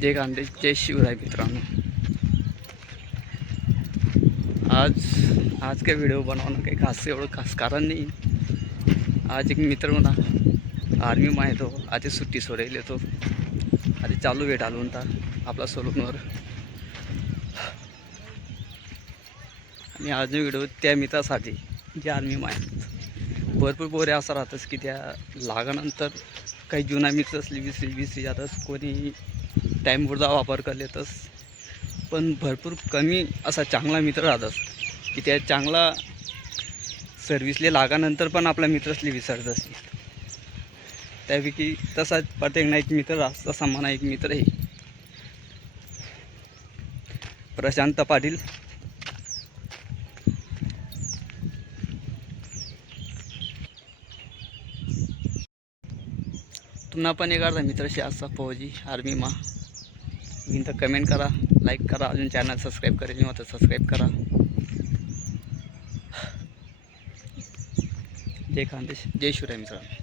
जय खानदेश, जय शिवराय मित्रांनो. आज काय व्हिडिओ बनवणं काही एवढं खास कारण नाही. आज एक मित्र म्हणा आर्मी मा तो आज सुट्टी सोडायला येतो. आधी चालू भेट आलो होता आपला सोलूनवर. आणि आज व्हिडिओ त्या मित्रासाठी जे आर्मी मा आहेत. भरपूर पोरे असं राहतच की त्या लागानंतर काही जुना मित्र असली विसरी जातच, कोणी टाईमपुरता वापर कर लेतस. पण भरपूर कमी असा चांगला मित्र राहतस की त्या चांगला सर्व्हिसले लागानंतर पण आपला मित्र असले विसरत असते. त्यापैकी तसाच प्रत्येक एक मित्र तसा म्हणा एक मित्र आहे प्रशांत पाटील. तुम्हाला पण एक अर्धा मित्राशी असा फौजी आर्मी मा तर कमेंट करा, लाईक करा, अजून चॅनल सबस्क्राईब करायला नव्हतं सबस्क्राईब करा. जय खानदेश, जय शिवराय मित्रांनो.